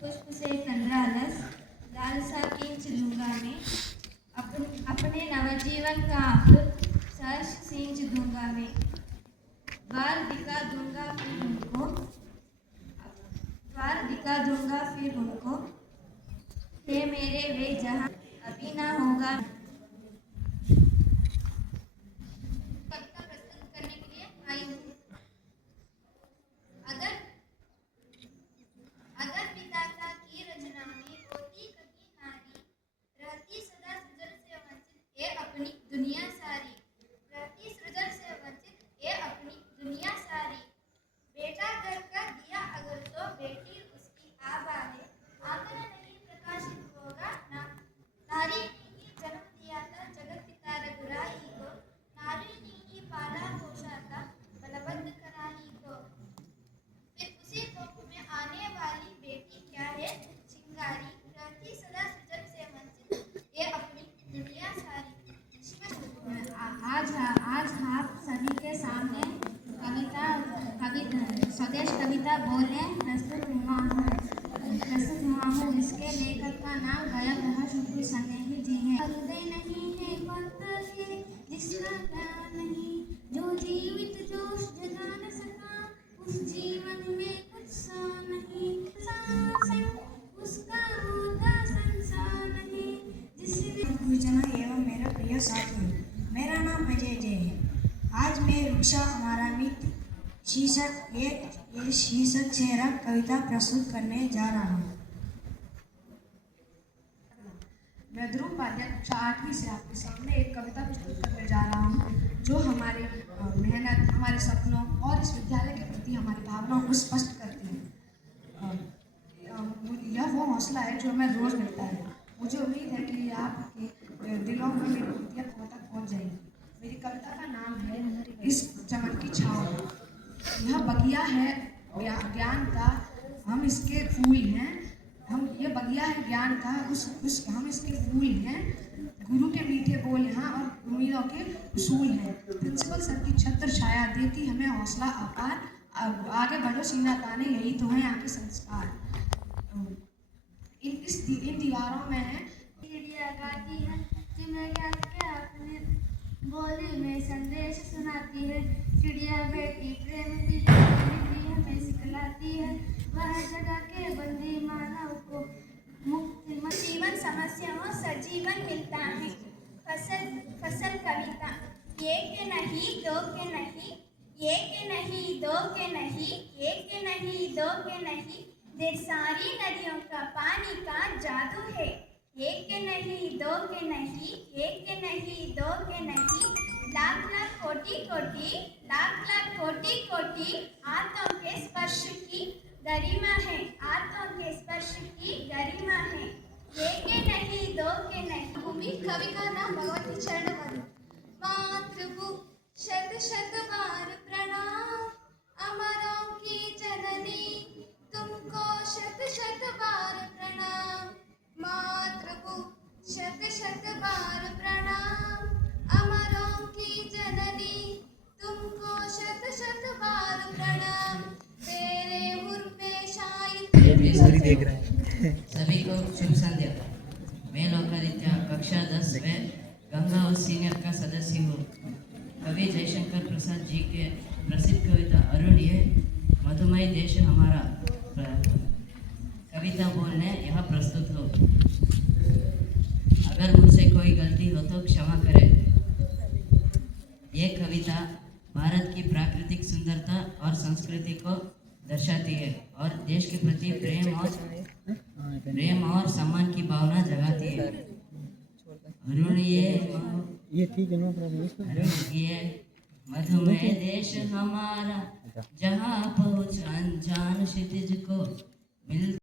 पुष्प से कंद्रालस, लालसा खींच लूंगा मैं, अपने नवजीवन का अमृत सहर्ष सींच दूंगा मैं। द्वार दिखा दूंगा फिर उनको, द्वार दिखा दूंगा फिर उनको, हे मेरे वे जहां अभी ना होगा। कविता प्रस्तुत करने के लिए आई हूँ। अगर अगर विधाता की रचना में होती कभी नारी, रहती सदा सृजन से वंचित ये अपनी दुनिया सारी, रहती सृजन से वंचित ये अपनी दुनिया सारी। बेटा घर का दिया अगर तो बेटी उसकी आबा है, आंगन नहीं प्रकाशित होगा ना। नारी ने ही जन्म दिया था जगत पिता रघुराई को, नारी ने ही पाला पोषा था बलबंद कराई को। फिर उसी कोख में आने वाली बेटी क्या है चिंगारी, रहती सदा सृजन से वंचित ये अपनी दुनिया सारी। आज आप सभी के सामने स्वदेश कविता बोलने प्रस्तुत हुआ हूँ। इसके लेखक का नाम गायक शुक्र सनेही जी है। हृदय नहीं है पत्थर जिसका ज्ञान नहीं, जो जीवित जोश जगा न सका, उस जीवन में कुछ सा नहीं, उसका होता संसार नहीं। जिसने गुरुजनों एवं मेरा प्रिय साथी, मेरा नाम अजय जय है। आज मैं रुक्षा हमारा मित्र शीर्षक से कविता प्रस्तुत करने जा रहा हूँ। मैं ध्रुव पाद्या कक्षा 8वीं से आपके सामने एक कविता प्रस्तुत करने जा रहा हूँ, जो हमारी मेहनत, हमारे सपनों और इस विद्यालय के प्रति हमारी भावनाओं को स्पष्ट करती है। यह वो हौसला है जो हमें रोज मिलता है। मुझे उम्मीद है कि आपके दिलों में मेरी कृतियाँ तक पहुँच जाएंगी। मेरी कविता का नाम है इस चमन की छाँव। यह बगिया है ज्ञान का, हम इसके फूल हैं। ये बगिया है ज्ञान का, हम इसके फूल हैं। गुरु के मीठे बोल यहाँ और उम्मीदों के उसूल हैं। प्रिंसिपल सर की छत्र छाया देती हमें हौसला अपार, आगे बढ़ो सीना ताने यही तो है यहाँ के संस्कार। इन दीवारों में है चिड़िया गाती है, चिमड़ा के अपने बोली में संदेश सुनाती है। चिड़िया बेटी प्रेम की हमें सिखलाती है, वह जगह के बंदी मानव को मुक्ति। जीवन समस्याओं सजीवन मिलता है, फसल कविता। ये के नहीं दो के नहीं, ये के नहीं दो के नहीं, ये के नहीं दो के नहीं, देर सारी नदियों का पानी का जादू है। एक के नहीं दो के नहीं, एक के नहीं दो के नहीं, लाख लाख कोटि कोटि, लाख लाख कोटि कोटि आत्माओं के स्पर्श की गरिमा है, आत्माओं के स्पर्श की गरिमा है। एक के नहीं दो के नहीं। भूमि कवि का नाम भगवती चरण वरुण। मातृभू शत शत बार प्रणाम, अमरों की जननी तुमको शत शत बार प्रणाम। मातृभू शत शत बार प्रणाम, अमरों की जननी तुमको शत शत बार प्रणाम। तेरे मुर पे शायद देख रहा है। सभी को शुभ संध्या। मैं लोकादित्य कक्षा 10 में गंगा हाउस सीनियर का सदस्य हूँ। कवि जयशंकर प्रसाद जी के प्रसिद्ध कविता अरुण ये मधुमय देश हमारा कविता बोलने यहाँ प्रस्तुत हो। अगर मुझसे कोई गलती हो तो क्षमा करें। ये कविता भारत की प्राकृतिक सुंदरता और संस्कृति को दर्शाती है और देश के प्रति प्रेम और सम्मान की भावना जगाती है। अरुण ये ठीक है, नो प्रॉब्लम। अरुण ये मधुमय देश हमारा, जहाँ पहुँच अनजान क्षितिज को मिलता